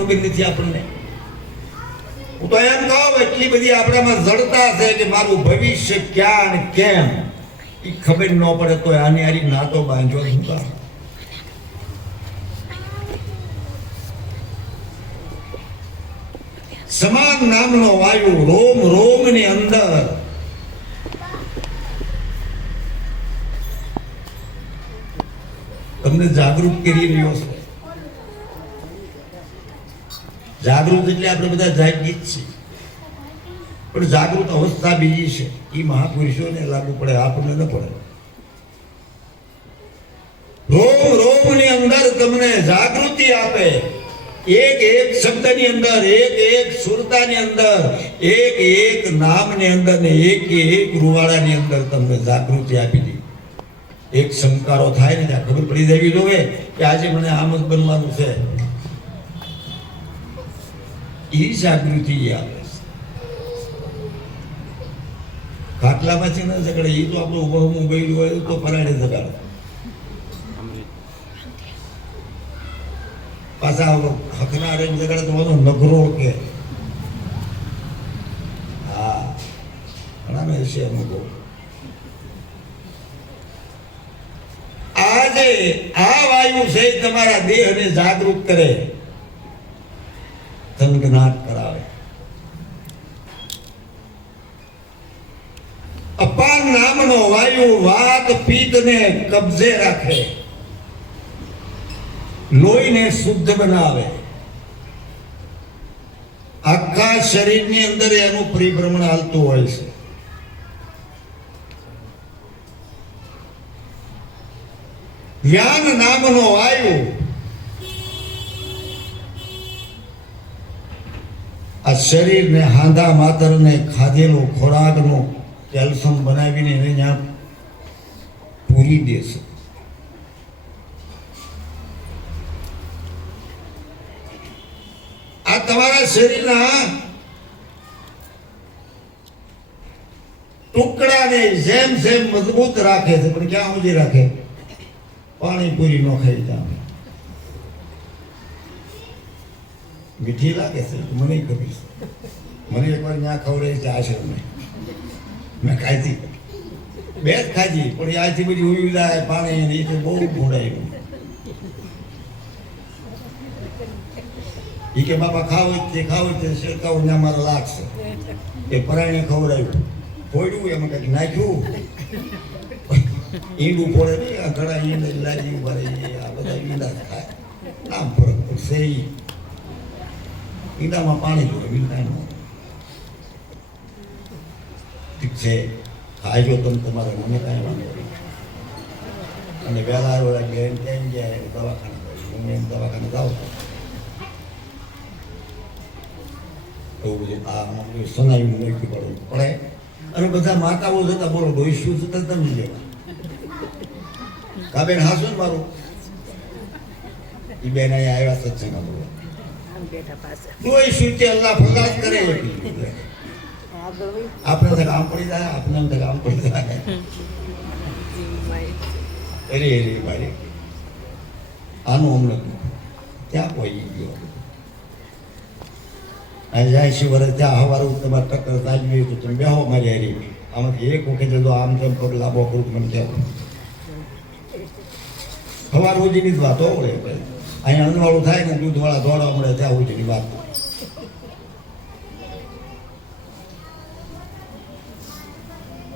ખબર નથી આપણને. હું તો એમ કહું એટલી બધી આપણામાં જડતા છે કે મારું ભવિષ્ય ક્યાં અને કેમ એ ખબર ન પડે તો આની આરી નાતો બાંધો શું. સમાન નામનો વાયુ રોમ રોમ ની અંદર તમને જાગૃત કરી રહ્યો છે. જાગૃત એટલે આપણે બધા જાગીત છીએ, પણ જાગૃત અવસ્થા બીજી છે. એ મહાપુરુષોને લાગુ પડે, આપણને ન પડે. રોમ રોમ ની અંદર તમને જાગૃતિ આપે. એક એક શબ્દની અંદર, એક એક સુરતાની અંદર, એક એક નામની અંદર ને એક એક રૂવાડાની અંદર તમને જાગૃતિ આપી દી. એક શંકારો થાય ને ત્યાં ખબર પડી જવી જોઈએ કે આજે મને આમ જ બનવાનું છે. એ જાગૃતિ આવે છે. ખાટલામાંથી ન જગાડે, એ તો આપણું ઉભો ઉભેલું હોય તો પરાડે જગાડે. પાછા હકના રેન્જ જગાડે તો બધો નગરો કે હા ઘણા છે અનુભવ. આજે આ વાયુ છે તમારા દેહને જાગૃત કરે, થનગનાટ કરાવે. અપાન નામનો વાયુ વાત પિત્તને કબજે રાખે, લોહીને શુદ્ધ બનાવે. આખા શરીરની અંદર એનું પરિભ્રમણ હાલતું હોય છે. જ્ઞાન નામનો વાયુ આ શરીરને હાંધા માતરને ખાધેલો ખોરાકનો કેલ્શિયમ બનાવીને એને ત્યાં પૂરી દેશે. આ તમારા શરીરના ટુકડાને જેમ જેમ મજબૂત રાખે છે, પણ ક્યાં સુધી રાખે? પાણી પૂરી નો ખાઈ જાવ. મીઠી લાગે છે મને ખબર છે. મને એકવાર ત્યાં ખવડાવી છે આશ્રમ મેં ખાધી, બે જ ખાધી, પણ આથી બધી ઉઈ જાય પાણી એ તો બહુ ઘોડાયું. એ કે બાપા ખાવ તે શેરકાવ ત્યાં મારે લાગશે. એ પરાયણે ખવડાવ્યું, ફોડ્યું એમાં કંઈક નાખ્યું, ઈંડું ફોડે નહીં, આ ઘણા ઈંડ લાજી ભરે, આ બધા ઈંડા ખાય. આમ ફરક પડશે. ઈંડામાં પાણી જોડે, ઈંડાનું ઠીક છે. ખાજો તમે તમારે, મને કાંઈ વાંધો નહીં. અને વહેલા આવ્યો બેન ત્યાં ગયા દવાખાને, હું એમ દવાખાને જાઉં એવું બધું આ સનાયું મૂકી પડવું પડે. અને બધા માતાઓ જતા બોલો ડોઈશું જતા તમે જેવા કાબેન હાસો ને મારું એ બેન અહીંયા આવ્યા સત્સંગમાં બોલો ડોઈશું તે અલ્લાહ ફલાસ કરે. આપણે તો કામ પડી જાય, આપણે તો કામ પડી જાય. અરે અરે ભાઈ આનું અમને ક્યાં પહોંચી ગયો? જાય છે વર્ષ ત્યાં હવારું તમારે ટક્કર તાજવી તો તમે બેહો મારી હારી. આમાંથી એક વખત જો આમ તેમ પગ લાંબો કરું મને કહેવું. સવાર સુધીની જ વાત હોય. અહીંયા અંધવાળું થાય ને દૂધવાળા દોડવા મળે ત્યાં સુધીની વાત.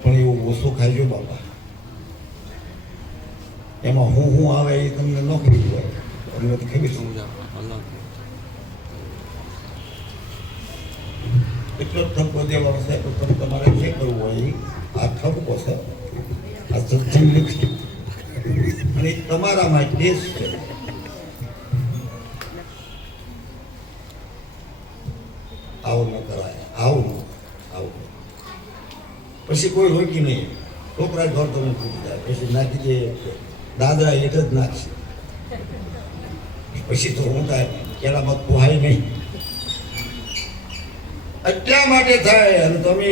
પણ એવું ઓછું ખાઈજો બાપા. એમાં હું આવે એ તમને ન ખબર હોય. તમને તો ખબર એટલો ઠપકો દેવાનો છે તો તમે તમારે જે કરવું હોય આ ઠપકો છે, આ સત્સંગ નથી. અને તમારામાં ટેસ્ટ છે. આવું ન કરાય, આવું પછી કોઈ રોકી નહીં. છોકરા ઘર તમે ફૂટી જાય, પછી નાખી દે દાદરા એક જ નાખશે. પછી તો હું થાય પેલામાં પોહાય નહીં. એટલા માટે થાય. અને તમે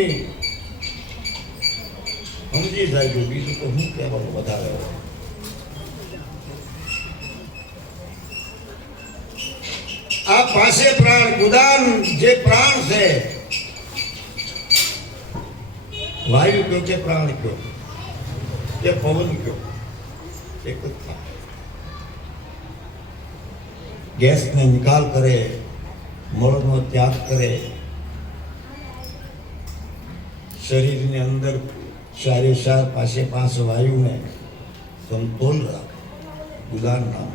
સમજી જાય, બીજું તો શું કહેવાનું વધારે. આ પાસે પ્રાણ ગુદાન જે પ્રાણ છે, વાયુ કયો કે પ્રાણ કયો કે પવન કયો, એક જ થાય. ગેસને નિકાલ કરે, મળનો ત્યાગ કરે, શરીરની અંદર ચારે ચાર પાસે પાંચ વાયુને સમતોલ રાખે, ગુદાન નામ.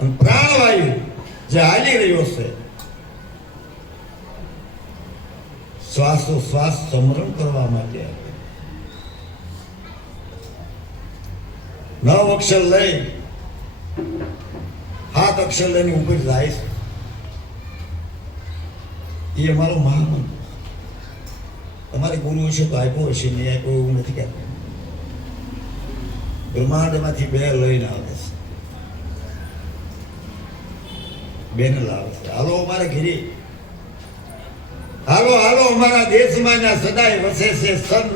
અને પ્રાણવાયુ જે હાલી રહ્યો છે, શ્વાસોશ્વાસ સમરણ કરવા માટે 9 અક્ષર લઈ 7 અક્ષર લઈને ઉપર જાય છે. એ અમારો મહામંત્ર. તમારે ગુરુ હશે તો આપ્યો હશે, નહીં આપ્યો એવું નથી કહેતો. બ્રહ્માંડમાંથી 2 લઈને આવે છે, 2 ને લાવે છે. હાલો અમારા ઘીરી, હાલો હાલો અમારા દેશમાં જ્યાં સદાય વસે છે સંત,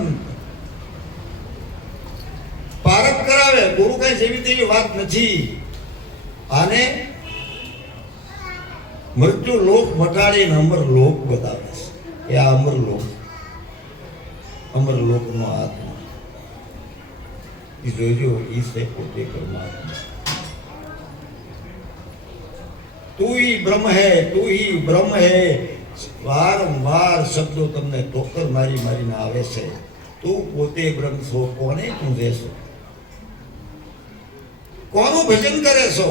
પારક કરાવે. ગુરુ કઈ જેવી તેવી વાત નથી. આને મૃત્યુ લોક મટાડીને અમર લોક બતાવે છે. એ આ અમર લોક, અમર લોકનો આત્મા એ જોજો, ઈ છે પોતે પરમાત્મા. તું ही ब्रह्म है, તું ही ब्रह्म है. વારંવાર શબ્દો તમને ટોકર મારી મારીને આવે છે. તું પોતે બ્રહ્મ છો. કોને પૂજે છો? કોનું ભજન કરે છો?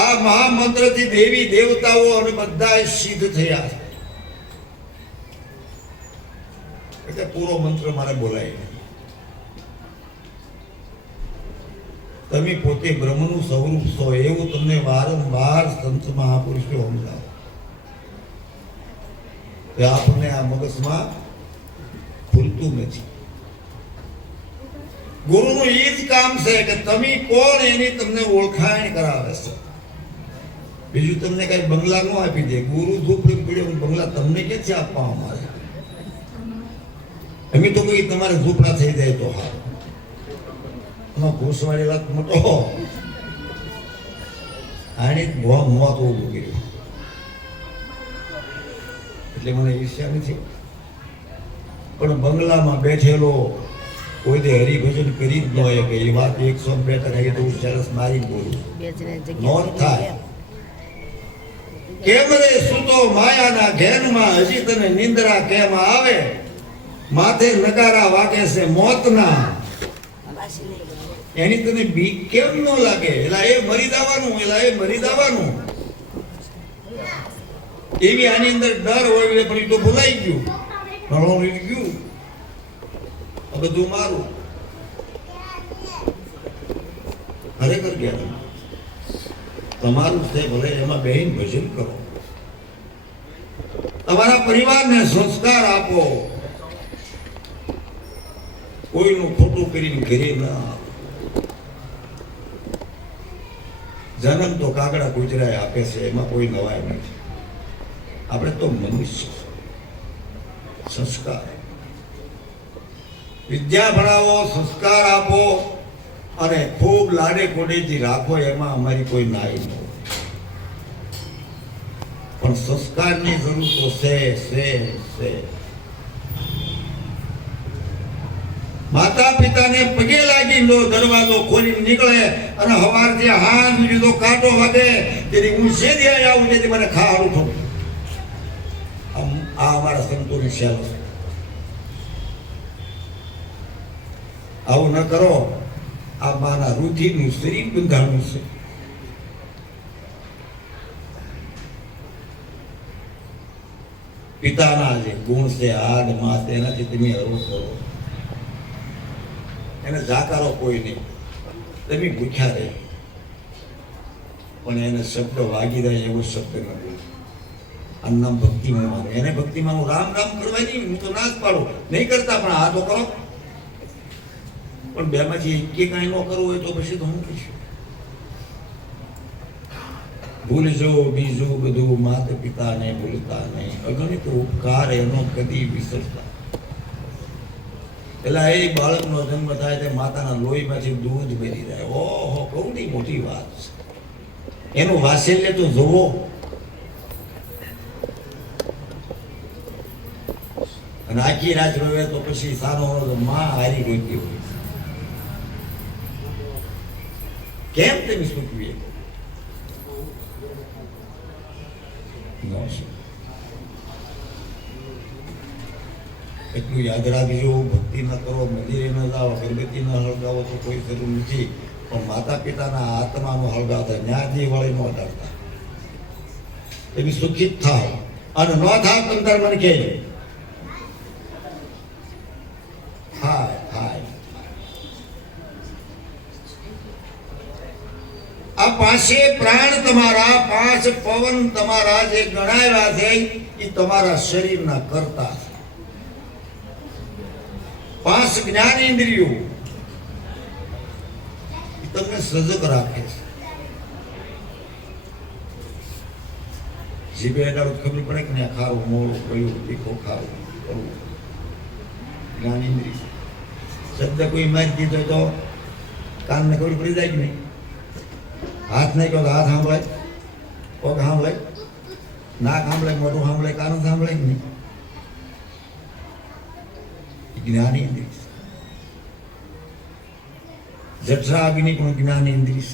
આ મહામંત્રથી દેવી દેવતાઓ અને બધા સિદ્ધ થયા છે. એટલે પૂરો મંત્ર મારે બોલાય નહીં. તમે પોતે બ્રહ્મનું સ્વરૂપ છો એવું તમને વારંવાર સંત મહાપુરુષો સમજાવે. આપણને આ મગજમાં ખુલતું નથી. ગુરુનું એ જ કામ છે કે તમે કોણ એની તમને ઓળખાણ કરાવે છે. બીજું તમને કઈ બંગલા ન આપી દે. ગુરુ ઝૂંપડી પડ્યો બંગલા તમને ક્યાંથી આપવા અમારે? અમે તો કઈ તમારે ઝૂંપડા થઈ જાય તો હા, ઘૂસવાડી લાખ મોટો આને મોત ઉભું કર્યું. એટલે મને ઈર્ષ્યા નથી. પણ બંગલામાં બેઠેલો કોઈ દે હરિભજન કરી જ ન હોય કે એ વાત 102 તો સરસ મારી બોલું નોંધ થાય. કેમ રે સૂતો માયાના ઘેરમાં, હજી તને નિંદ્રા કેમ આવે? માથે નગારા વાગે છે મોતના, એની તને બીક કેમ ન લાગે? એલા એ મરી જવાનું, એલા એ મરી જવાનું. એવી આની અંદર ડર હોય પણ એ તો ભૂલાઈ ગયું, ઘણું ગયું. બધું મારું ખરેખર જ્ઞાન તમારું છે. ભલે એમાં બેહીન ભજન કરો, તમારા પરિવારને સંસ્કાર આપો. કોઈનું ખોટું કરીને ઘરે ના. જન્મ તો કાગડા ગુજરાય આપે છે, એમાં કોઈ નવાય નથી. આપણે તો મનુષ્ય. સંસ્કાર, વિદ્યા ભણાવો, સંસ્કાર આપો અને ખૂબ લાડે કોડેથી રાખો, એમાં અમારી કોઈ નાઈ ન હોય. પણ સંસ્કારની જરૂર તો છે. માતા પિતાને પગે લાગી લો, દરવાજો ખોલીને નીકળે અને સવારથી હાથ સુધી તો કાંટો વાગે, જેથી હું શેરી આવું, જેથી મને ખાવાનું થવું. આ અમારા સંતોની સેવા છે. આવું ન કરો. આ માના રુધિરનું શરીર બંધાણું છે. પિતાના જે ગુણ છે, આદ માસ, એનાથી તમે હરો કરો. એને જાકારો કોઈ નહીં. તમે ભૂખ્યા રહે પણ એને શબ્દ વાગી રહે એવો શબ્દ નથી. આ નામ ભક્તિમાં માને. એને ભક્તિમાં હું રામ રામ કરવા નહીં, હું તો ના જ પાડું. નહીં કરતા પણ આ તો કરો. પણ બેમાંથી એક કઈ ન કરવું હોય તો પછી તો હું કહીશું. ભૂલજો બીજું બધું, માતા પિતાને ભૂલતા નહીં. અગણિત ઉપકાર એનો કદી વિસરતા. પેલા એ બાળકનો જન્મ થાય તે માતાના લોહીમાંથી દૂધ બેરી જાય. ઓહો, કૌડી મોટી વાત છે. એનું વાત્સલ્ય તો જોવો. અને આખી રાત રોવે તો પછી સારો માં હારી ગોતી હોય. કેમ તમે સુખવી એટલું યાદ રાખજો. ભક્તિ ન કરો, મંદિરે ન જાઓ, અગરબત્તી ન હળગાવો તો કોઈ જરૂર નથી. પણ માતા પિતાના આત્માનો હળગાવતા ન્યાજી વાળી ન હટાડતા. એવી સુખિત થાવ. અને ન થાવ તમે તાર મને કહેજો. હાય હાય. આ પાસે પ્રાણ તમારા, પાંચ પવન તમારા જે ગણાવ્યા છે એ તમારા શરીરના કરતા. પાંચ જ્ઞાન ઇન્દ્રિયો તમને સજગ રાખે છે. જીભે અડાડો ખબર પડે કે નહીં, ખાવું, મોડું, કયું, તીખું, ખાવું, કરવું. જ્ઞાન ઇન્દ્રિય શબ્દ કોઈ મારી દીધો તો કાનને ખબર પડી જાય કે નહીં. હાથ નહીં કહો તો હાથ સાંભળાય, પગ સાંભળાય, નાક સાંભળાય, મોઢું સાંભળાય, કાન સાંભળાય કે નહીં. જ્ઞાન ઇન્દ્રિય. જઠરા અગ્નિ પણ જ્ઞાન ઇન્દ્રિય.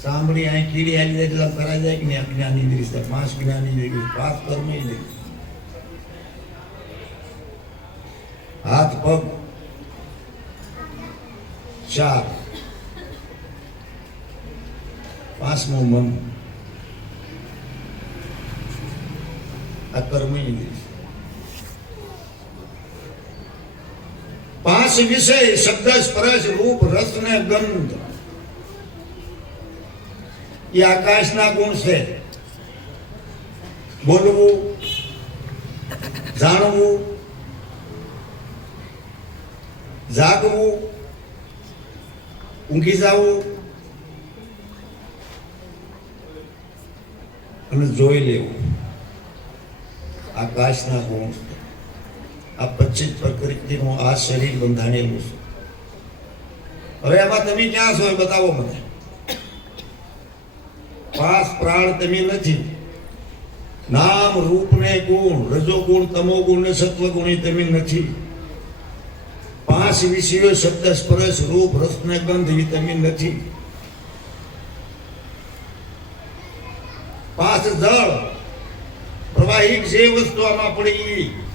સાંભળી અહીં કીડી આવી જાય એટલે કરાઈ જાય કે નહીં. જ્ઞાન ઇન્દ્રિય. પાંચ જ્ઞાન ઇન્દ્રિય, પાંચ કર્મ ઇન્દ્રિય. હાથ પગ ચાર, પાંચમું મન. આ કર્મ ઇન્દ્રિય. પાંચ વિષય શબ્દ, સ્પર્શ, રૂપ, રસ ને ગંધ એ આકાશના ગુણ છે. બોલવું, જાણવું, જાગવું, ઊંઘી જવું અને જોઈ લેવું. આકાશના ગુણ. આ 25 પ્રકૃતિનું આ શરીર બંધાણેલું છે. હવે આમાં તમે ક્યાં છો એ બતાવો મને. પાંચ પ્રાણ તમે નથી. નામ, રૂપ ને ગુણ, રજો ગુણ, તમો ગુણ ને સત્વ ગુણ તમે નથી. પાંચ વિષયો શબ્દ, સ્પર્શ, રૂપ, રસ ને ગંધ એ તમે નથી. પાંચ જળ પ્રવાહિક જે વસ્તુ આમાં પડી,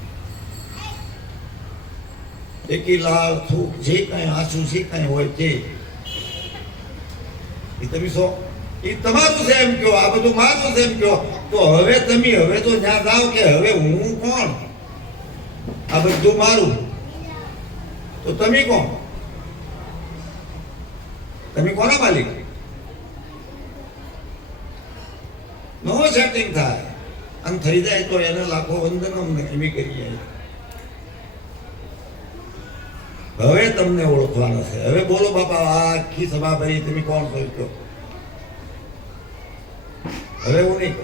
એકી લાલ, થૂક, જે કઈ આંસુ, જે કઈ હોય તે તમે છો. એ તમારું છે એમ કહો, આ બધું મારું છે એમ કહો. તો હવે તમે હવે તો ત્યાં જાઓ કે હવે હું કોણ? આ બધું મારું. તો તમે કોણ? તમે કોના માલિક? નો સેટિંગ થાય અને થઈ જાય તો એને લાખો વંદન અમને એમ કરીએ. હવે તમને ઓળખવાના છે. હવે બોલો બાપા, આ આખી સભા ભરી તમે કોણ છો? હવે હું નહીં.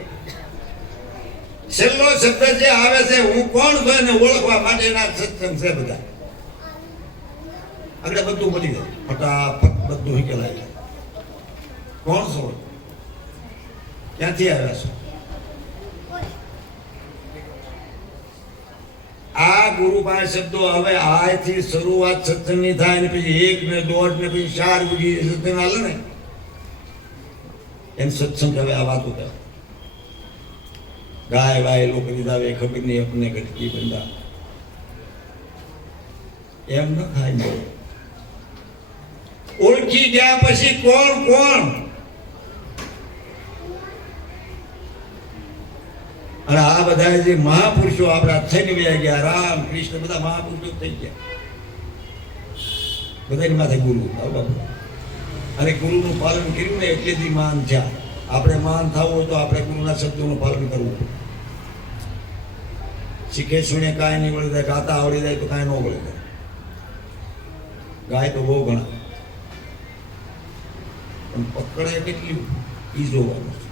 છેલ્લો શબ્દ જે આવે છે હું કોણ છું એને ઓળખવા માટેના સત્સંગ છે બધા. આગળ બધું મળી જાય, ફટાફટ બધું હિકેલાય જાય. કોણ છો? ક્યાંથી આવ્યા છો? આ ગુરુ પાંચ શબ્દો હવે આથી શરૂઆત સત્સંગની થાય ને પછી 1 ને 1.5 ને પછી 4 સુધી સત્સંગ હાલે ને એમ સત્સંગ હવે આ વાતો કરે. ગાય વાય લોક દીધાવે ખબર નહીં અપને ઘટકી બંધા એમ ન થાય. ઓળખી ગયા પછી કોણ કોણ? અને આ બધા જે મહાપુરુષો આપણા થઈને વ્યા ગયા, રામ કૃષ્ણ બધા મહાપુરુષો થઈ ગયા. બધાની માથે ગુરુ. અને ગુરુનું પાલન કર્યું ને એટલે જ માન થયા. આપણે માન થવું હોય તો આપણે ગુરુના શબ્દોનું પાલન કરવું. શીખે સુણે કાંઈ નહીં વળી જાય, ગાતા આવડી જાય તો કાંઈ ન વળી જાય. ગાય તો બહુ ઘણા, પણ પકડે કેટલી એ જોવાનું છે.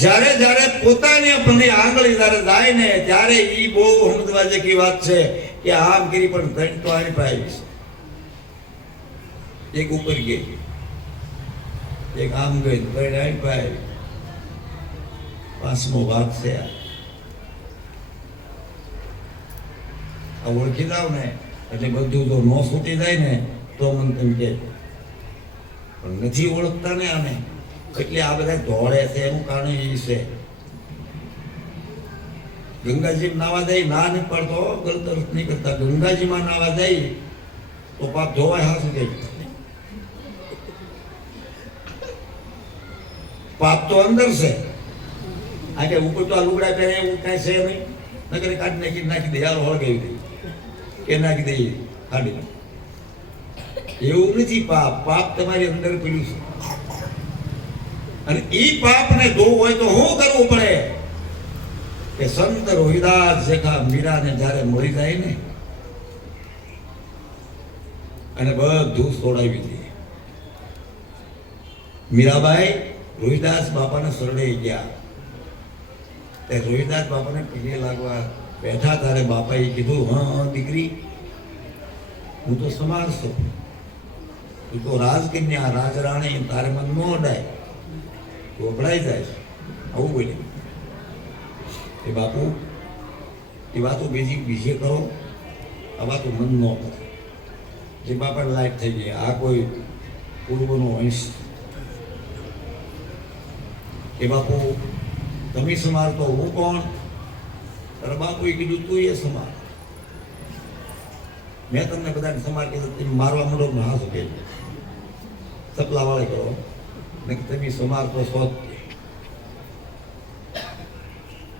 જ્યારે જ્યારે પોતાની આપણી આંગળી જ્યારે જાય ને ત્યારે ઈ બહુ સમજવા જેવી વાત છે કે આમ કરી પણ ત્રણ તો આની પાસે એક ઉપર ગઈ, એક આમ ગઈ, ત્રણ આની પાસે, પાંચમો ભાગ છે. આ ઓળખી જાવ ને એટલે બધું તો નો છૂટી જાય ને તો મને તેમ કે, પણ નથી ઓળખતા ને આને એટલે આ બધા દોડે છે. એનું કારણ એ છે ગંગાજી નાવા જાય ના નહીં પડતો, ગલત નહીં કરતા. ગંગાજીમાં નાવા જાય તો પાપ ધોવાય હાથ જાય. પાપ તો અંદર છે. આ કે ઉપર તો આ લુગડા પહેરે એવું કઈ છે નહીં, નકર કાઢી નાખી દે, યાર હળગાવી દે કે નાખી દઈએ કાઢી. એવું નથી. પાપ પાપ તમારી અંદર પડ્યું છે અને ઈ પાપને ધોવું હોય તો શું કરવું પડે કે સંત રોહિદાસ જેખા મીરાને જ્યારે મળી જાય ને અને બધું છોડાવી દે. મીરાબાઈ રોહિદાસ બાપાને શરણે ગયા. તે રોહિદાસ બાપાને પીને લાગવા બેઠા ત્યારે બાપાએ કીધું, હા દીકરી, હું તો સમાર છું, તું તો રાજકન્યા રાજરાણી, તારે મન ન અડાય, તું અભડાઈ જાય. આવું બોલે. એ બાપુ એ વાતો બીજે કરો, આ વાતો મન ન કરે. જે બાપાને લાઈટ થઈ ગઈ, આ કોઈ પૂર્વનો અંશ. એ બાપુ તમે સમાર તો હું કોણ? તારા બાપુએ કીધું તું એ સમાર. મેં તમને બધાને સમાર કીધું તમે મારવા માંડો ને હાથ કે સપલા વાળે કરો ને તમે સમાર તો શોધ.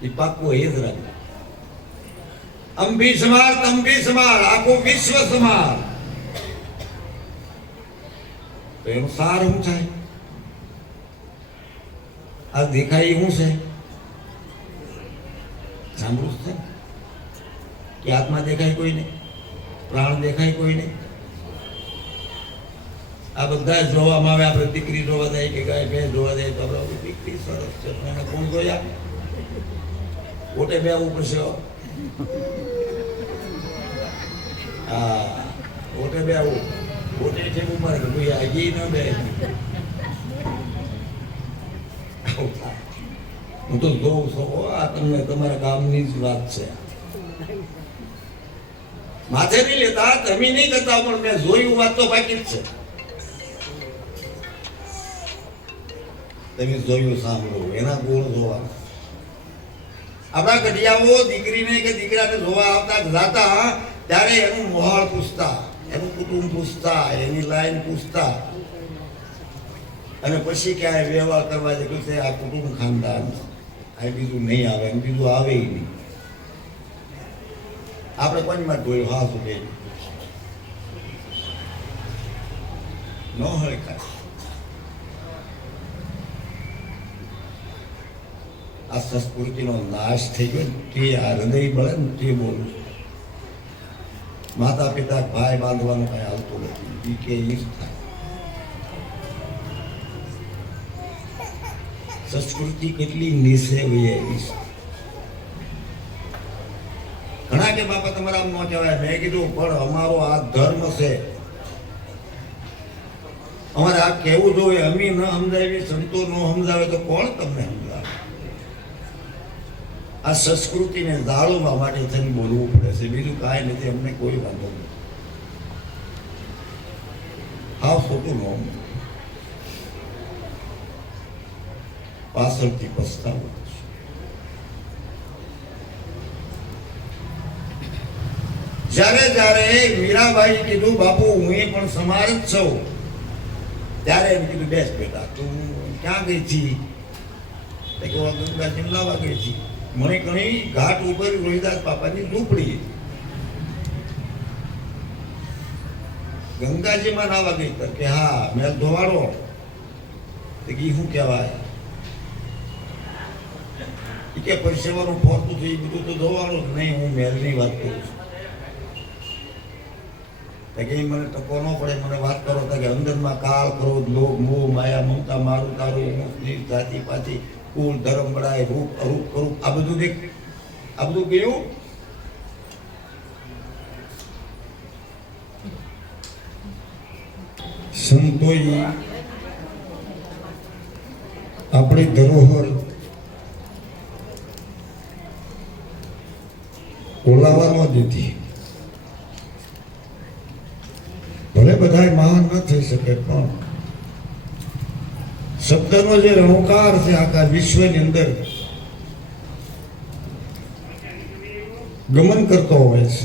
એ પાકું એ જ રાખે. અંબી સમાર, તંબી સમાર, આખું વિશ્વ સમાર. તો એનો સાર શું થાય? આ દેખાય શું છે? સાંભળું છે કે આત્મા દેખાય કોઈને, પ્રાણ દેખાય કોઈને. આ બધા જોવામાં આવે. આપણે દીકરી જોવા જાય કે ગાય ભેંસ જોવા જાય તો આપણે દીકરી સરસ છે, એને કોણ જોયા? ઓટે બે આવવું પડશે. હા, ઓટે બે આવું. ઓટે છે ઉમર કે ભાઈ આગી ન બે. હું તો જોઉં છું. આ તમને તમારા ગામની જ વાત છે. માથે નહીં લેતા, તમે નહીં કરતા, પણ મેં જોયું. વાત તો બાકી જ છે. તમે જોયું, સાંભળ્યું, એના ગુણ જોવા. આપણા ગઢિયાઓ દીકરીને કે દીકરાને જોવા આવતા જાતા ત્યારે એનું મોહળ પૂછતા, એનું કુટુંબ પૂછતા, એની લાઈન પૂછતા અને પછી ક્યાંય વ્યવહાર કરવા જેટલું છે આ કુટુંબ ખાનદાન. આ બીજું નહીં આવે, બીજું આવે નહીં. આપણે કોની માં જોયું? હા શું કે ન હળખાય. આ સંસ્કૃતિનો નાશ થઈ ગયો ને તે આ હૃદય બળે ને તે બોલું. માતા પિતા ભાઈ બાંધવાનું કઈ આવતું નથી. ઈ કે ઈ જ થાય. સંસ્કૃતિ કેટલી નીચે વહી આવી છે. ઘણા કે બાપા તમારા આમ ન કહેવાય. મેં કીધું પણ અમારો આ ધર્મ છે, અમારે આ કહેવું જોઈએ. અમી ન સમજાવી, સંતો ન સમજાવે તો કોણ તમને સમજાવે? આ સંસ્કૃતિને જાળવવા માટે થઈને બોલવું પડે છે. બીજું કાંઈ નથી. અમને કોઈ વાંધો નથી. હા, ખોટું ન પાછળથી પસ્તાવો. જ્યારે જ્યારે મીરાબાઈ કીધું બાપુ હું પણ સમાર જ છું, ત્યારે એમ કીધું બેસ બેટા, તું ક્યાં ગઈ છી? ગંગાજી લાવવા ગઈ છી. મને ઘણી ઘાટ ઉપર રોહિદાસ બાપાની ઝૂંપડી, ગંગાજીમાં નાવા ગઈ કે હા મેલ ધોવાડો. શું કહેવાય? કે પરસેવાનું ફોરતું થયું બધું તો ધોવાનું જ નહીં. હું મેલની વાત કરું છું. કે મને ટકો ન પડે, મને વાત કરો કે અંદરમાં કાળ, ક્રોધ, લોભ, મોહ, માયા, મમતા, મારું તારું, જાતિ પાછી કુલ ધર્મ બળાય રૂપ અરૂપ અરૂપ આ બધું કયું સંતોએ આપણી ધરોહર ઓલાવવા ન દીધી. ભલે બધા મહાન ન થઈ શકે પણ શબ્દનો જે રણુકાર છે આખા વિશ્વની અંદર ગમન કરતો હોય છે.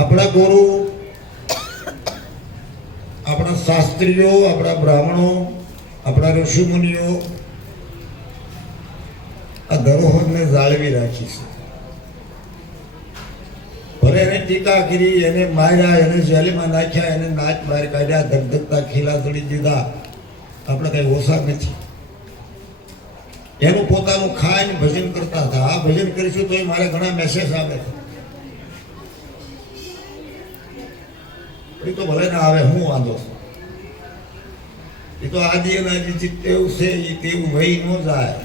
આપણા ગુરુ, આપણા શાસ્ત્રીઓ, આપણા બ્રાહ્મણો, આપણા ઋષિમુનિઓ આ ધરોહરને જાળવી રાખી છે. ભલે એને ટીકા કરી, એને માર્યા, એને જેલમાં નાખ્યા, એને નાચ બહાર કાઢ્યા, ધગધગતા ખીલા ચડી દીધા, આપણે કઈ ઓછા નથી. એનું પોતાનું ખાઈને ભજન કરતા હતા. આ ભજન કરીશું તો મારે ઘણા મેસેજ આવે છે. એ તો ભલે ના આવે, હું વાંધો છું. એ તો આદિ અને આદિ તેવું છે, એ તેવું વહી ન જાય.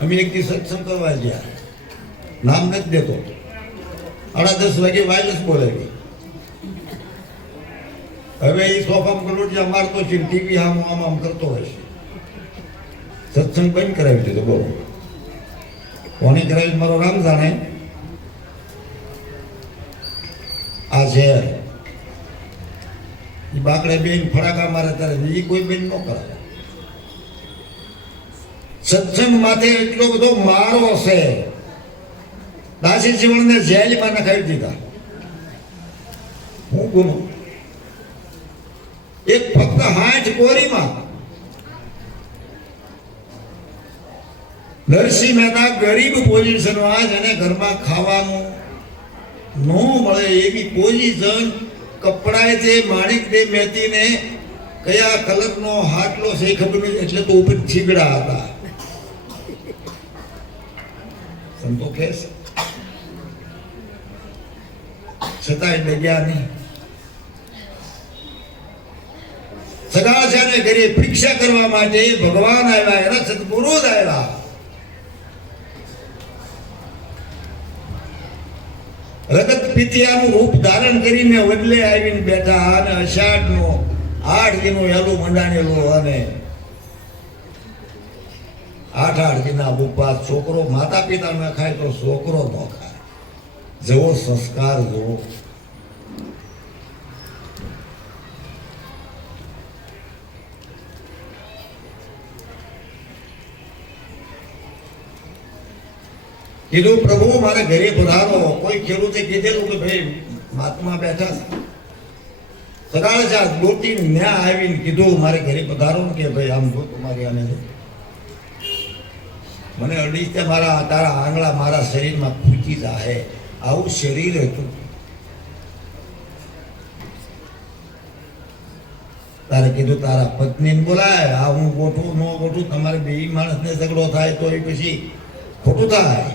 અમે એક દિવસ સત્સંગ કરવા ગયા, નામ નથી દેતો, 10:30 વાગે વાયરસ બોલાવી. હવે એ સોફામાં ગલોટિયા મારતો છે, ટીવી આમ કરતો હોય છે. સત્સંગ બંધ કરાવી દીધો. બોલો કોને કરાવી મારો નામ જાણે. આ છે એ બાકડે બેન ફડાકા મારે ત્યારે એ કોઈ બેન ન કરાવે. સત્સંગ માથે એટલો બધો મારો છે. દાસી જીવનને જેલમાં નખાવી દીધા. હું ગુનો એક ફક્ત 60 કોરીમાં નરસિંહ મહેતા ગરીબ પોઝિશનમાં, જેને ઘરમાં ખાવાનું ન મળે એવી પોઝિશન, કપડાએ તે માણિક દે મેતીને કયા કલરનો હાટલો છે ખબર નથી, એટલે તો ઉપર થીગડા હતા. સંતો કે છતાં એટલે ગયા નહીં. સગાચાને ઘરે પરીક્ષા કરવા માટે ભગવાન આવ્યા, એના સદગુરુ જ આવ્યા. રગત પિતિયાનું રૂપ ધારણ કરીને વડલે આવીને બેઠા અને અષાઢનો 8 દિનો હેલું મંડાણેલું અને 8 દિના ઉપવાસ. છોકરો માતા પિતા ન ખાય તો છોકરો ન ખાય. જેવો સંસ્કાર જોવો. કીધું પ્રભુ મારે ઘરે પધારો. કોઈ ખેડૂતે કીધેલું કે ભાઈ મહાત્મા બેઠા સગાળ છે, દોટી ન્યા આવીને કીધું મારે ઘરે પધારો ને કે ભાઈ આમ જો તમારી આને મને અડી તે મારા તારા આંગળા મારા શરીરમાં ખૂંચી જાય. આવું શરીર હતું. તારે કીધું તારા પત્નીને બોલાય. આ હું ગોઠું ન ગોઠું, તમારે બે માણસને ઝઘડો થાય તો એ પછી ખોટું થાય.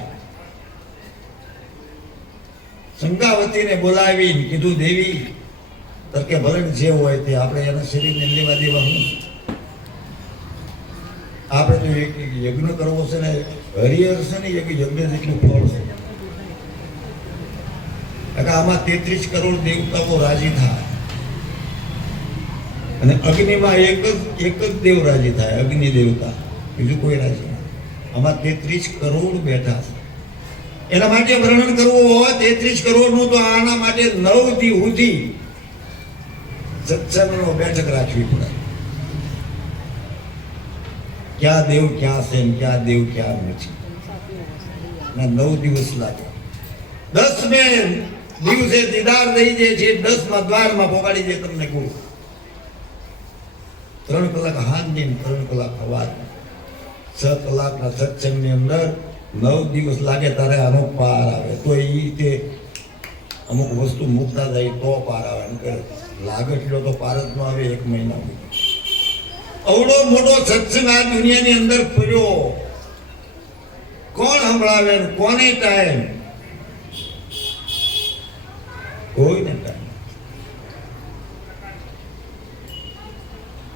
શંકાવતીને બોલાવીને કીધું દેવી તરકે ભલે જે હોય તે આપણે એના શરીરને લેવા દેવા. હું આપણે તો એક યજ્ઞ કરવો છે ને, હરિહર છે ને એક યજ્ઞ જેટલું ફળ છે. આમાં 33 કરોડ દેવતાઓ રાજી થાય અને અગ્નિમાં એક જ દેવ રાજી થાય, અગ્નિ દેવતા, બીજું કોઈ રાજી નહીં. આમાં 33 કરોડ બેઠા છે. એના માટે વર્ણન કરવું હોય 33 કરોડનું તો આના માટે 9 દી સુધી સત્સંગનો બેઠક રાખવી પડે. ક્યાં દેવ ક્યાં છે, ક્યાં દેવ ક્યાં નથી. 9 દિવસ લાગે. 10મે દિવસે દીદાર થઈ જાય છે, 10મા દ્વારમાં પોગાડી દે તમને ગુરુ. 3 કલાક હાંજની, 3 કલાક સવાર, 6 કલાકના સત્સંગની અંદર 9 દિવસ લાગે તારે આનો પાર આવે. તો એ રીતે અમુક વસ્તુ મૂકતા જાય તો પાર આવે. લાગે એટલો તો પાર જ ન આવે 1 મહિના. અવડો મોટો સત્સંગ આ દુનિયાની અંદર પડ્યો, કોણ સંભળાવે, કોને ટાઈમ? કોઈને ટાઈમ.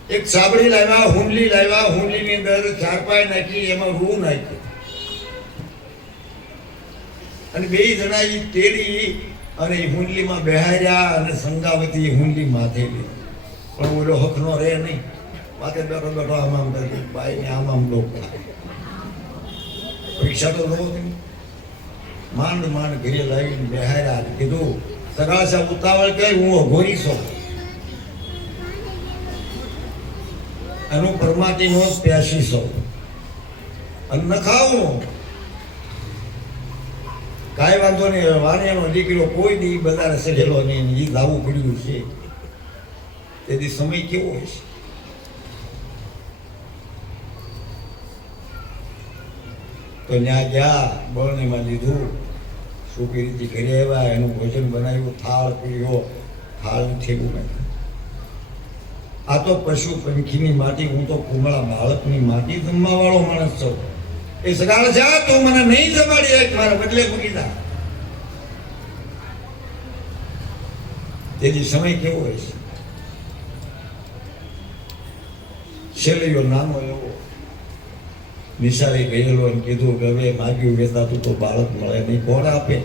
એક સાબડી લાવ્યા, હુંડલી લાવ્યા, હુંડલીની અંદર ચારપાઈ નાખી, એમાં રૂ નાખ્યું અને બે જણા ઈ તેડી અને એ હુંડલીમાં બેહાર્યા અને સંગાવતી હુંડલી માથે લીધી. પણ ઓલો હકનો રહે નહીં, માથે બેઠો બેઠો આમ કરે, બાઈ ને આમ લોકો પરીક્ષા તો લો નહીં. માંડ માંડ ઘરે લાવીને બેહાર્યા. કીધું સગાસા ઉતાવળ કરી, હું અઘોરી છું, એનું પરમાટીનો પ્યાસી છું અને ન ખાવું. કાંઈ વાંધો નહીં, વાણિયાનો દીકરો કોઈ દી બધાને સડેલો નહીં, એ લાવવું પડ્યું છે. તેથી સમય કેવો હોય છે. તો ત્યાં ગયા, બળણીમાં લીધું, સુખી રીતે ઘરે આવ્યા, એનું ભોજન બનાવ્યું, થાળ પીડ્યો, થાળ ઠેકું નાખ્યું. આ તો પશુ પંખીની માટી, હું તો કુમળા બાળકની માટી જમવા વાળો માણસ છું. એ સગાળ જા, તું મને નહીં જમાડી એક મારા બદલે મૂકી દા. તેથી સમય કેવો હોય છે. છેલ્લીઓ નાનો એવો નિશાળે ગયેલો અને કીધું કે હવે માગ્યું વેચાતું તો બાળક મળે નહીં, કોણ આપે?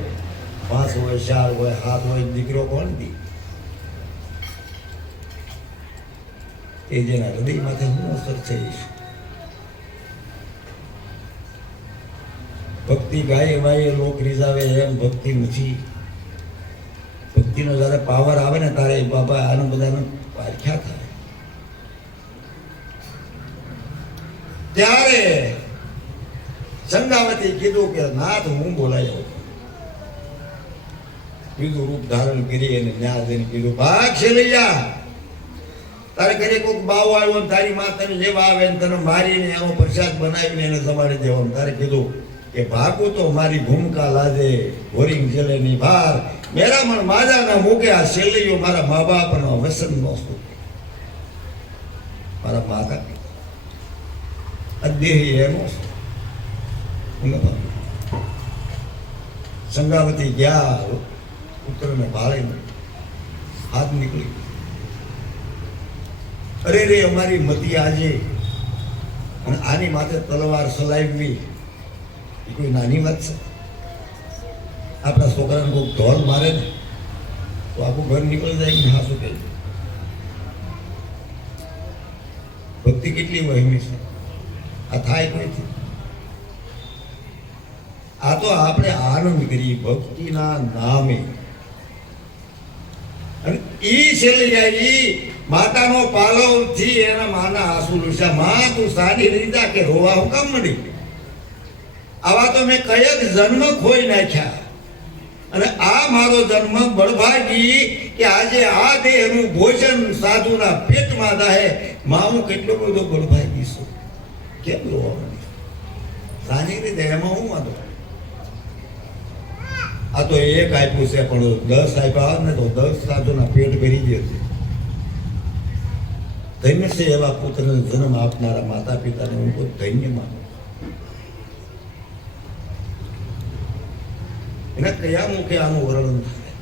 5 હોય, 4 હોય, 7 હોય, દીકરો કોણ દી? એ જેના હૃદયમાંથી હું અસર થઈશ. ભક્તિ ગાય વાય લોક રીઝાવે એમ ભક્તિ નથી. ભક્તિનો જયારે પાવર આવે ને તારે બાપા આને બધાને પારખ્યા થાય. ત્યારે સંગાવતી કીધું કે નાથ હું બોલાયો. બીજું રૂપ ધારણ કરી અને ન્યા જઈને કીધું ભાગ છેલ્લૈયા, તારે ઘરે કોઈક બાવ આવ્યો ને તારી માં તને લેવા આવે ને તને મારીને એનો પ્રસાદ બનાવીને એને જમાડી દેવાનું. તારે કીધું કે ભાગું તો મારી ભૂમિકા લાજે, હોરિંગ જેલે ની ભાર મેરામણ માજા ના મૂકે. આ છેલ્લીઓ મારા મા બાપનો વસન નો શું, મારા માતા અદેહી એનો સંગાવતી ગયા, પુત્રને ભાળીને હાથ નીકળી. અરે રે અમારી મતી આજે, અને આની માથે તલવાર સલાવવી એ કોઈ નાની વાત છે? આપણા છોકરાને કોઈ ઢોલ મારે ને તો આખું ઘર નીકળી જાય કે હા શું કહે. ભક્તિ કેટલી વહેમી છે, આ થાય કોઈથી. આ તો આપણે આનંદ કરીએ ભક્તિના નામે. અને ઈ છેલ્લી જાય, ઈ માતાનો પાલવ થી એના માના આંસુ લૂસ્યા. માં તું સારી રીતા કે રોવા હું કામ મળી? આવા તો મેં કયક જન્મ ખોઈ નાખ્યા, અને આ મારો જન્મ બળભાગી કે આજે આ દેહનું ભોજન સાધુના પેટમાં દાહે. માં હું કેટલો બધો બળભાગી છું, કેમ રોવા મળી? સારી રીતે એમાં હું વાંધો? આ તો એક આપ્યું છે, પણ 10 આપ્યા ને તો 10 સાધુના પેટ ભરી દે છે. ધન્ય છે એવા પુત્રને જન્મ આપનારા માતા પિતાને હું કોઈ ધન્ય માનું. એના કયા મુખે આનું વર્ણન થાય?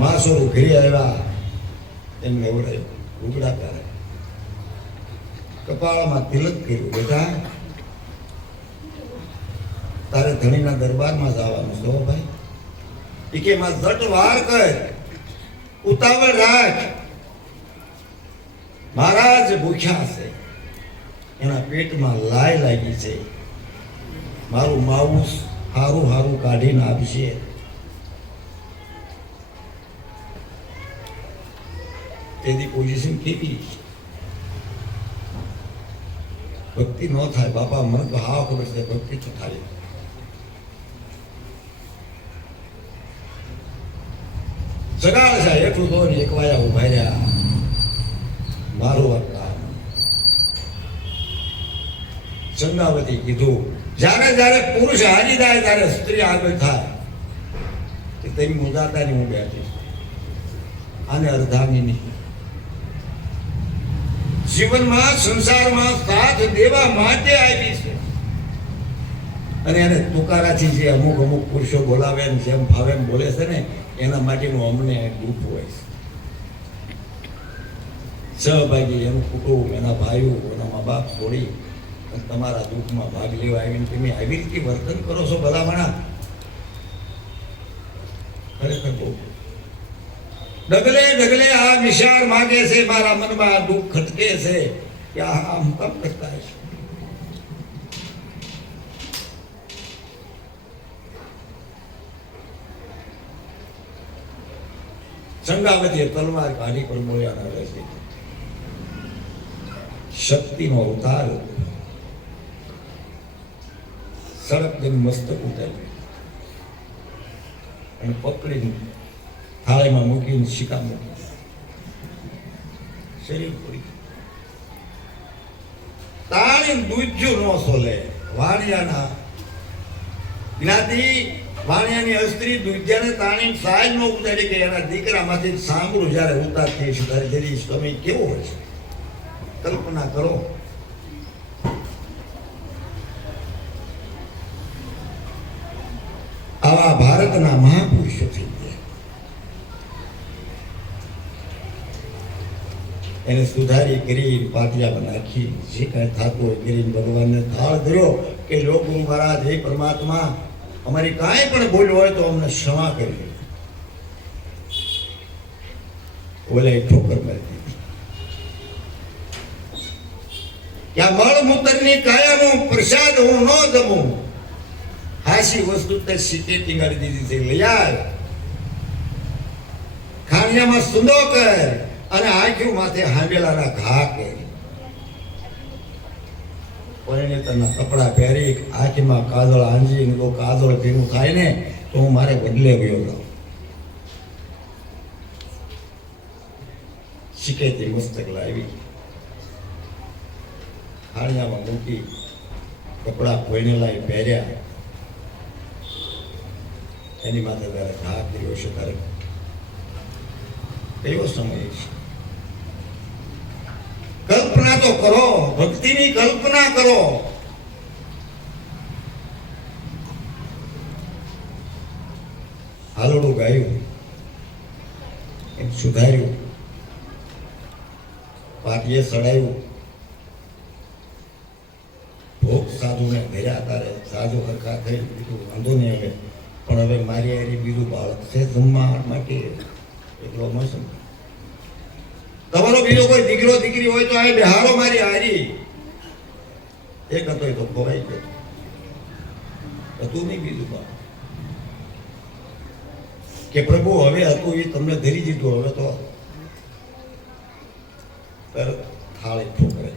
મા સ્વરૂપ ઘરે આવ્યા, એમને એવડાયું, ઉગડા કરે, કપાળમાં તિલક કર્યું. બેટા તારે ધણીના દરબારમાં જવાનું છે ભાઈ. એ કે માં જટ વાર કર, ઉતાવળ રાખ. મહારાજ ભૂખ્યા છે, એના પેટમાં લાય લાગી છે, મારું માવું હારું હારું કાઢીને આપશે. તેની પોઝિશન કેવી? ભક્તિ ન થાય બાપા, મને તો હા ખબર છે ભક્તિ તો થાય. સગાળ છે એટલું તો એક વાયા ઉભા રહ્યા, મારું અવતાર. સંગાવતી કીધું જ્યારે જ્યારે પુરુષ હારી જાય ત્યારે સ્ત્રી આગળ થાય. કે તેની મુદાતાની હું બેઠી, આને અર્ધાંગી નહીં. જીવનમાં સંસારમાં સાથ દેવા માટે આવી છે. અને એને તુકારાથી જે અમુક અમુક પુરુષો બોલાવે ને જેમ ફાવે એમ બોલે છે ને, એના માટેનું અમને દુઃખ હોય છે. સહભાગી, એનું કુટુંબ, એના ભાઈઓ, એના મા બાપ છોડી અને તમારા દુઃખમાં ભાગ લેવા આવીને તમે આવી રીતે વર્તન કરો છો ભલામણા. ખરેખર બહુ ડગલે ડગલે આ વિચાર માગે છે, મારા મનમાં આ દુઃખ ખટકે છે કે આ હું કામ કરતા છે. સંગાવતીએ તલવાર કાઢી પણ બોલ્યા આવે છે. શક્તિનો અવતાર સડક જેમ મસ્તક ઉતાર્યું અને પકડીને થાળીમાં મૂકીને શિકા મૂકી શરીર પૂરી તાણી દૂધ્યું ન સોલે. વાણિયાના જ્ઞાતિ વાણિયાની અસ્ત્રી દૂધ્યાને તાણી સાજ નો ઉતારી કે એના દીકરામાંથી સાંભળું જ્યારે ઉતારતી છે ત્યારે જેથી સમય કેવો હોય છે કલ્પના કરો. આવા ભારતના મહાપુરુષો થઈ ગયા. એને સુધારી કરી પાટિયા નાખી જે કઈ થતું હોય કરી ભગવાનને થાળ ધર્યો કે લો ગુરુ મહારાજ, હે પરમાત્મા, અમારી કાંઈ પણ ભૂલ હોય તો અમને ક્ષમા કરજો. ઓલે ઠોકર મારી દીધી. ત્યાં મળમૂત્રની કાયાનો પ્રસાદ હું ન જમું. હાસી વસ્તુ તે સીટે ટીંગાડી દીધી છે. લઈ આવ, ખાણિયામાં સુંદો કર અને આંખ્યું માથે હાંડેલાના ઘા કર. પરિણીતરના કપડા પહેરી આંખમાં કાજળ આંજી ને કાજળ ભેગું થાય ને તો હું મારે બદલે ગયો હતો. શીખેથી મસ્તક લાવી હાણિયામાં મૂકી કપડા પહેરેલા પહેર્યા. એની માથે તારે ઘા કર્યો છે. તારે કયો સમય છે? કલ્પના તો કરો, ભક્તિની કલ્પના કરો. હાલોડું ગાયું, એમ સુધાર્યું, પાટીએ સડાયું, ભોગ સાધુને ઘેર્યા. તારે સાધુ હરખા થઈ બીજું વાંધો નહીં. હવે પણ હવે મારી હારી બીજું બાળક છે જમવા માટે એટલો મસમ. તમારો બીજો કોઈ દીકરો દીકરી હોય તો આ બિહારો મારી હારી. એક હતો એ તો ખોવાઈ ગયો. હતું નહીં બીજું બાળક કે પ્રભુ હવે હતું એ તમને ધરી દીધું. હવે તો તરત થાળી ઠોકરે.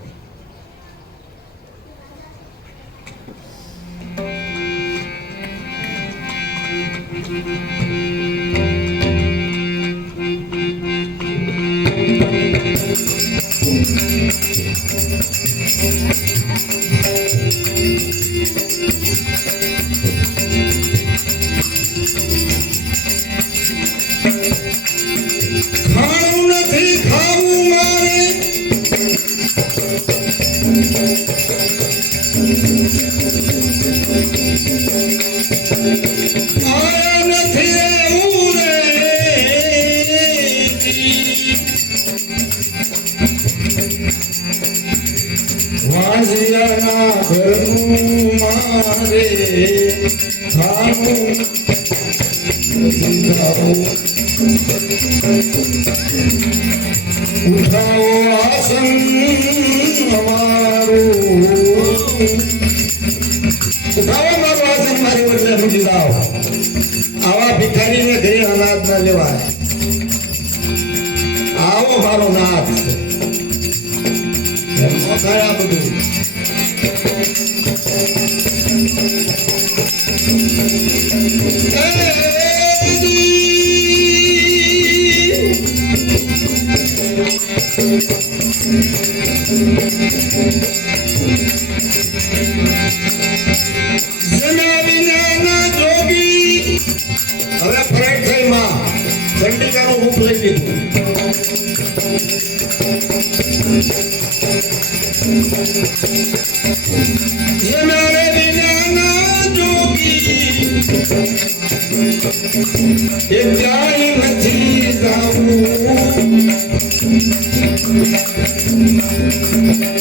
ખાવું નથી ખાવું મારે, નથી રહેવું રે. વાંસિયાના ઘરનું મારે ખાવું ઉઠાવો આસન અમારું. ઉઠાવો મારું આસન મારી બદલે મૂકી દાવ. આવા ભિખારીને ઘરે અનાજ ના લેવાય. આવો મારો નાથ ખાયા બધું. હવે ફરક થઈ માં ચંડિકાનું રૂપ લઈ લીધું. મારે વિના જોગી એ ક્યાંય નથી જાવું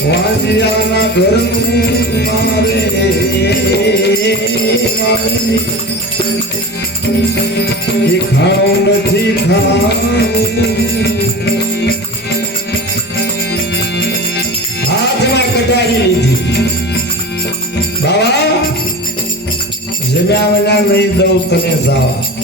વાંસિયાના ઘરનું મારે એ ખાવું નથી હાથમાં કટારી લીધી બાબા જમ્યા વિના નહીં દઉં તને જવા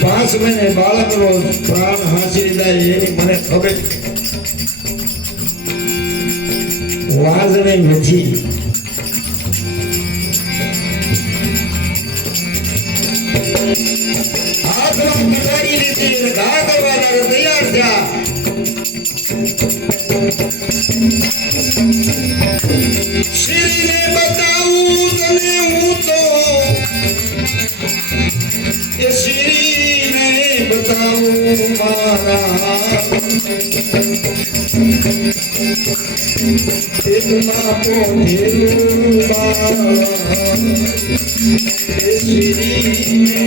પાંચ મહિને બાળકનો પ્રાણ હાંસી જાય એની મને ખબર વાજને નથી હાથમાં કટારી લીધી ઘા કરવાના તૈયાર થયા શ્રીને બતાવું તને હું તો એ શ્રીને બતાવું મારા પેટમાં પોઢેલું બાળ એ શ્રીને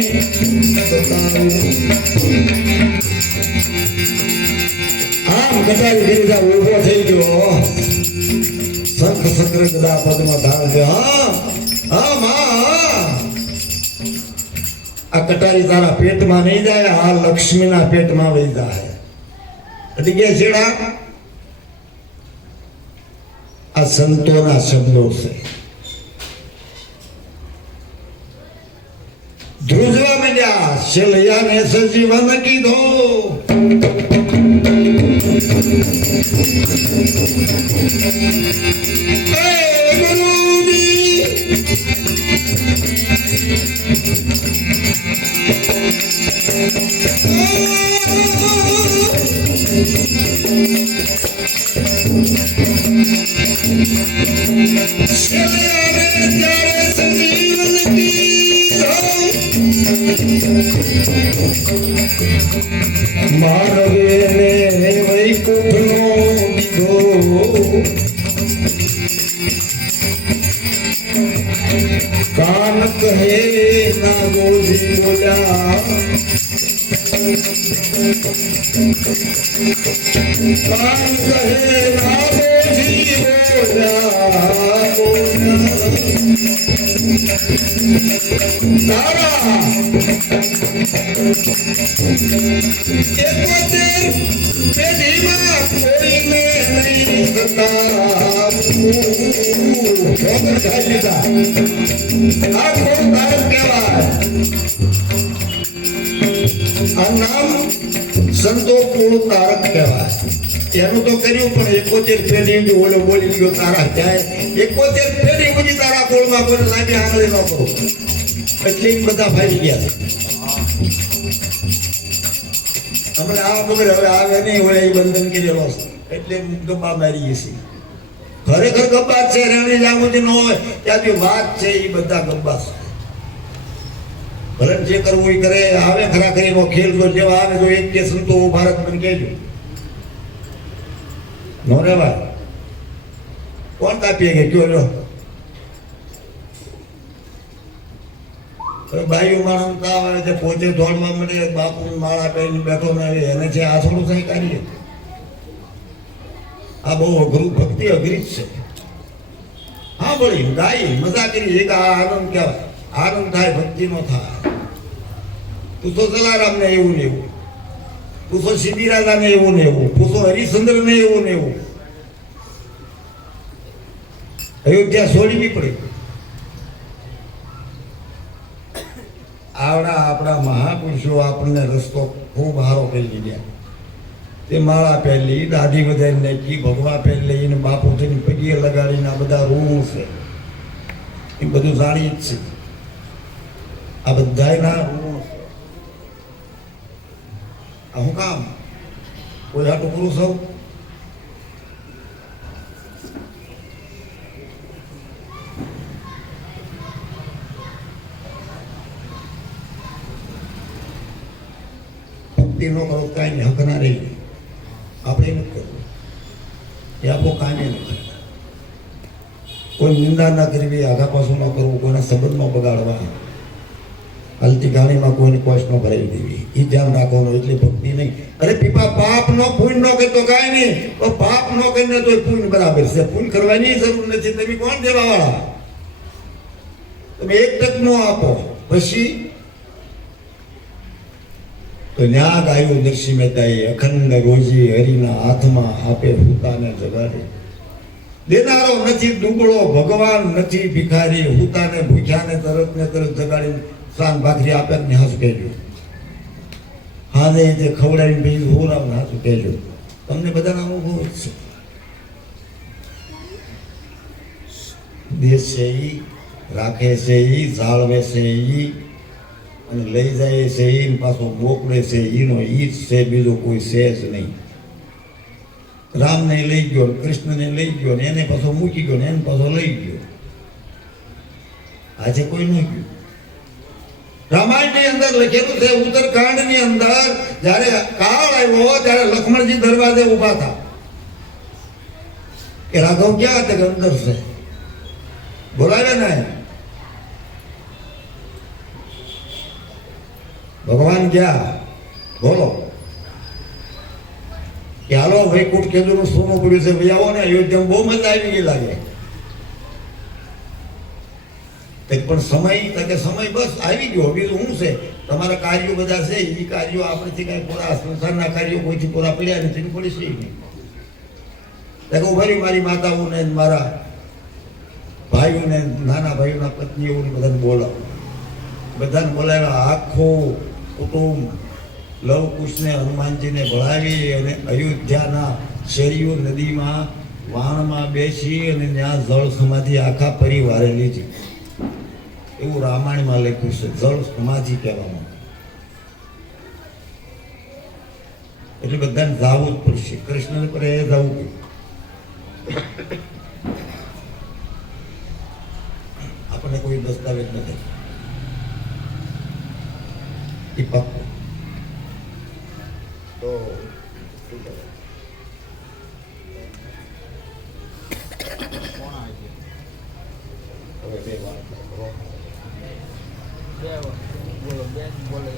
બતાવું આમ કટારી ગીરીજા ઉભો થઈ ગયો શંખ ચક્ર ગદા પદમાં ધારણ છે હા માં આ કટારી તારા પેટમાં નહીં જાય આ લક્ષ્મીના પેટમાં વહી જાય એટલે કે છેડા આ સંતોના શબ્દો છે ધ્રુજવા માંડ્યા શેલૈયાને સજીવન કીધો માનવે વૈકુંઠનો દીધો કાન કહે ના ગોજી બોલ્યા કાન કહે ના ગોજી બોલ્યા પેઢીમાં કોઈને નહીં આ કોણ તારક કહેવાય આ નામ સંતો કુળ તારક કહેવાય એનું તો કર્યું પણ 71 પેઢી ઓલો બોલી ગયો તારા જાય 71 પેઢી પછી તારા કુળમાં કોઈ લાગે આંગળી ન કરો એટલે બધા ફાડી ગયા હમણાં આ બગડ હવે આવે નહીં હોય એ બંધન કરેલો એટલે ગબ્બા મારીએ છીએ ખરેખર ગબ્બા છે રેણી જાગૃતિ ન હોય ત્યાંથી વાત છે એ બધા ગબ્બા છે ભલે જે કરવું એ કરે આવે ખરા કરીને ખેલ તો જેવા આવે તો એક કે સંતો ભારત મને કહેજો નો રે ભાઈ કોણ તાપીએ કે કયો લો બાયુ માણસ તાવ આવે છે પોતે દોડવા મળે બાપુ માળા પહેરીને બેઠો ને એને છે આ થોડું સહી કરીએ આ બહુ અઘરું ભક્તિ અઘરી જ છે હા બોલી ગાઈ મજા કરી એક આ આનંદ કહેવાય આનંદ થાય ભક્તિ નો થાય તું તો જલારામ ને એવું ને એવું પૂછો સીધી રાજાને એવું ને એવું, પૂછો હરિશ્ચંદ્રને એવું ને એવું. અયોધ્યા છોડવી પડી. આવડા આપણા મહાપુરુષો આપણને રસ્તો ખૂબ સારો કરી ગયા. તે માળા પહેલી, દાઢી વધારી નાખી, ભગવા પહેરી ને બાપુ થઈને પડીએ લગાડીને આ બધા રૂમ છે એ બધું જાણી જ છે. આ બધાના રૂમ છે. આ શું કામ? કોઈ હાટું પુરુષ હોવ? ભક્તિ ન કરો કાંઈ હક ના રહી. આપણે નથી કરવું, એ આપણું કામ નથી. કોઈ નિંદા ના કરવી, આઘા પાછું ન કરવું, કોઈના સંબંધ ન બગાડવા, હલતી ગાણીમાં કોઈને કોશ ન ભરાવી દેવી, એ ધ્યાન રાખવાનું. એટલે ભક્તિ નહીં. અરે પીપા પાપ નો પુણ્ય ન કરતો કાંઈ નહીં, તો પાપ ન કરીને તો પુણ્ય બરાબર છે. પુણ્ય કરવાની જરૂર નથી. તમે કોણ દેવા વાળા? તમે એક તક નો આપો પછી તો ન્યા ગાયું નરસિંહ મહેતાએ અખંડ રોજી હરિના હાથમાં આપે હુતાને જગાડે. દેનારો નથી દુબળો, ભગવાન નથી ભિખારી. હુતાને ભૂખ્યાને તરત ને તરત જગાડી શાન ભાખરી આપે ને હાસુ કહેજો. હાને જે ખવડાવીને બીજું હોરાવને હાસુ કહેજો. તમને બધાના અનુભવ જ છે. દેશ છે ઈ, રાખે છે ઈ, જાળવે છે ઈ, અને લઈ જાય છે એ પાછો મોકલે છે એનો ઈ જ છે, બીજો કોઈ છે જ નહીં. રામને લઈ ગયો, કૃષ્ણને લઈ ગયો ને એને પાછો મૂકી ગયો ને એને પાછો લઈ ગયો. આજે કોઈ ન ગયું. રામાયણની અંદર લખેલું છે, ઉત્તરકાંડની અંદર જ્યારે કાળ આવ્યો ત્યારે લક્ષ્મણજી દરવાજે ઉભા હતા કે રાઘવ ક્યાં હતા? કે અંદર છે. બોલાવે ને ભગવાન ગયા, બોલો કે હાલો વૈકુંઠ કેન્દ્રનું સોનું પડ્યું છે, ભાઈ આવો ને. અયોધ્યામાં બહુ મજા આવી ગઈ લાગે. પણ સમય કે સમય બસ આવી ગયો. બીજું શું છે? તમારા કાર્યો બધા છે, એ કાર્યો આપણેથી કઈ પૂરા, સંસારના કાર્યો કોઈથી પૂરા પડ્યા નથી, પડી છે નહીં. ઉભરી મારી માતાઓને, મારા ભાઈઓને, નાના ભાઈઓના પત્નીઓને બધાને બોલાવો. બધાને બોલાવ્યા. આખો કુટુંબ લવકુશને હનુમાનજીને ભળાવી અને અયોધ્યાના શેરીઓ નદીમાં વાણમાં બેસી અને ત્યાં જળ સમાધિ આખા પરિવારે લીધી. એવું રામાયણમાં લખ્યું છે. જળ સમાધિ કહેવામાં. એટલે બધાને જવું જ પડશે. કૃષ્ણને પર એ જવું પડ્યું. આપણને કોઈ દસ્તાવેજ નથી. એ પાક્કું તો હવે બે વાત કરો. બોલો બેન બોલે.